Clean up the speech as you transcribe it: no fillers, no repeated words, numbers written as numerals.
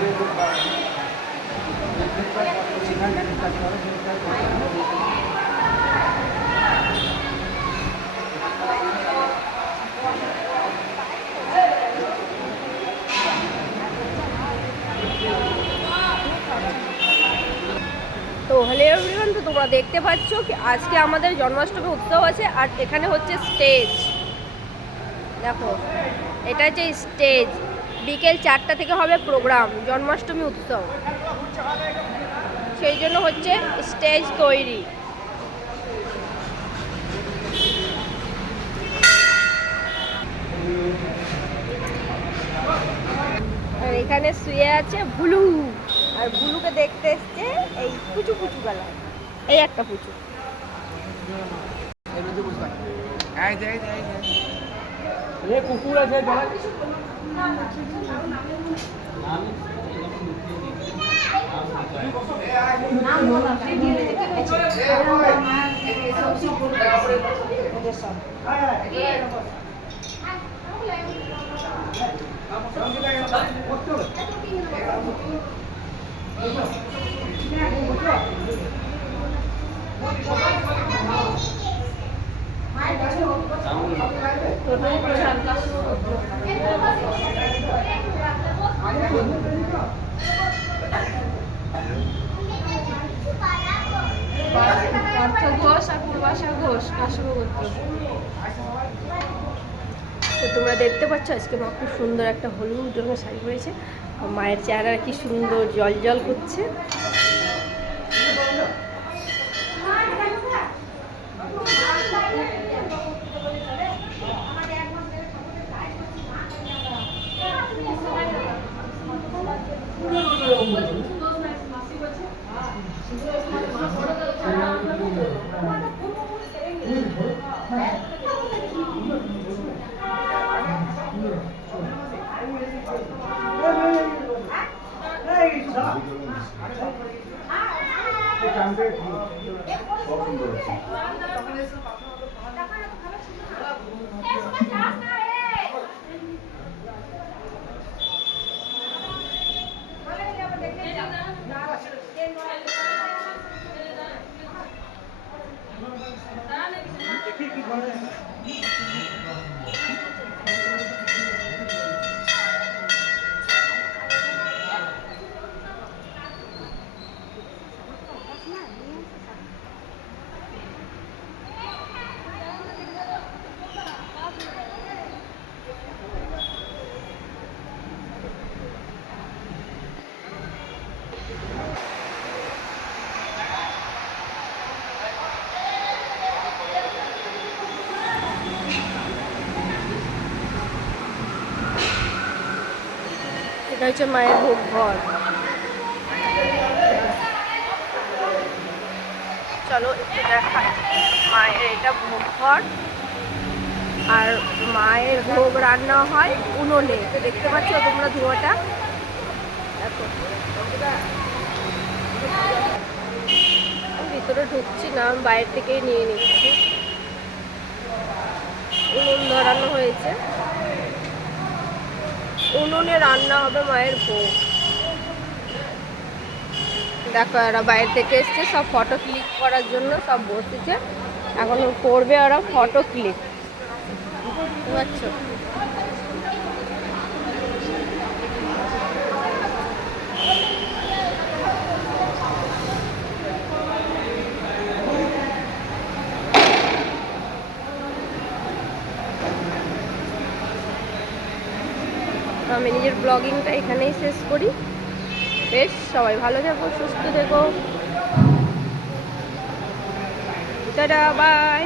তো hello everyone, তো তোমরা দেখতে পাচ্ছ কি আজকে আমাদের জন্মাষ্টমী উৎসব আছে। আর এখানে হচ্ছে স্টেজ, দেখো এটা হচ্ছে স্টেজ। বিকেল 4টা থেকে হবে প্রোগ্রাম, জন্মাষ্টমী উৎসব, সেই জন্য হচ্ছে স্টেজ তৈরি। আর এখানে শুয়ে আছে ভুলু, আর ভুলুকে দেখতে এসছে এই পুচু পুচু গলা, এই একটা পুচু। কুকুর আছে ঘোষ আর পূর্বাশা ঘোষ কাশ্যপ গোত্র। তো তোমরা দেখতে পাচ্ছ আজকে মা খুব সুন্দর একটা হলুদ রঙের শাড়ি পরেছে। মায়ের চেহারা কি সুন্দর জল জল করছে। এটা হচ্ছে মায়ের ভোগ ঘর। চলো একটু দেখাই মায়ের, এটা ভোগ ঘর। আর মায়ের ভোগ রান্না হয় উনুনে, তো দেখতে পাচ্ছ তোমরা ধোঁয়াটা, দেখো। ভিতরে ঢুকছি না, আমি বাইরে থেকেই নিয়ে নিচ্ছি। উনুন ধরানো হয়েছে, উনুনে রান্না হবে মায়ের ভোগ। দেখো এরা বাইরে থেকে এসছে, সব ফটো ক্লিক করার জন্য সব বসেছে, এখন করবে ওরা ফটো ক্লিক, বুঝতে পারছো? আমি নিজের ব্লগিংটা এখানেই শেষ করি। বেশ, সবাই ভালো থেকো, সুস্থ থেকো, টাটা, বাই।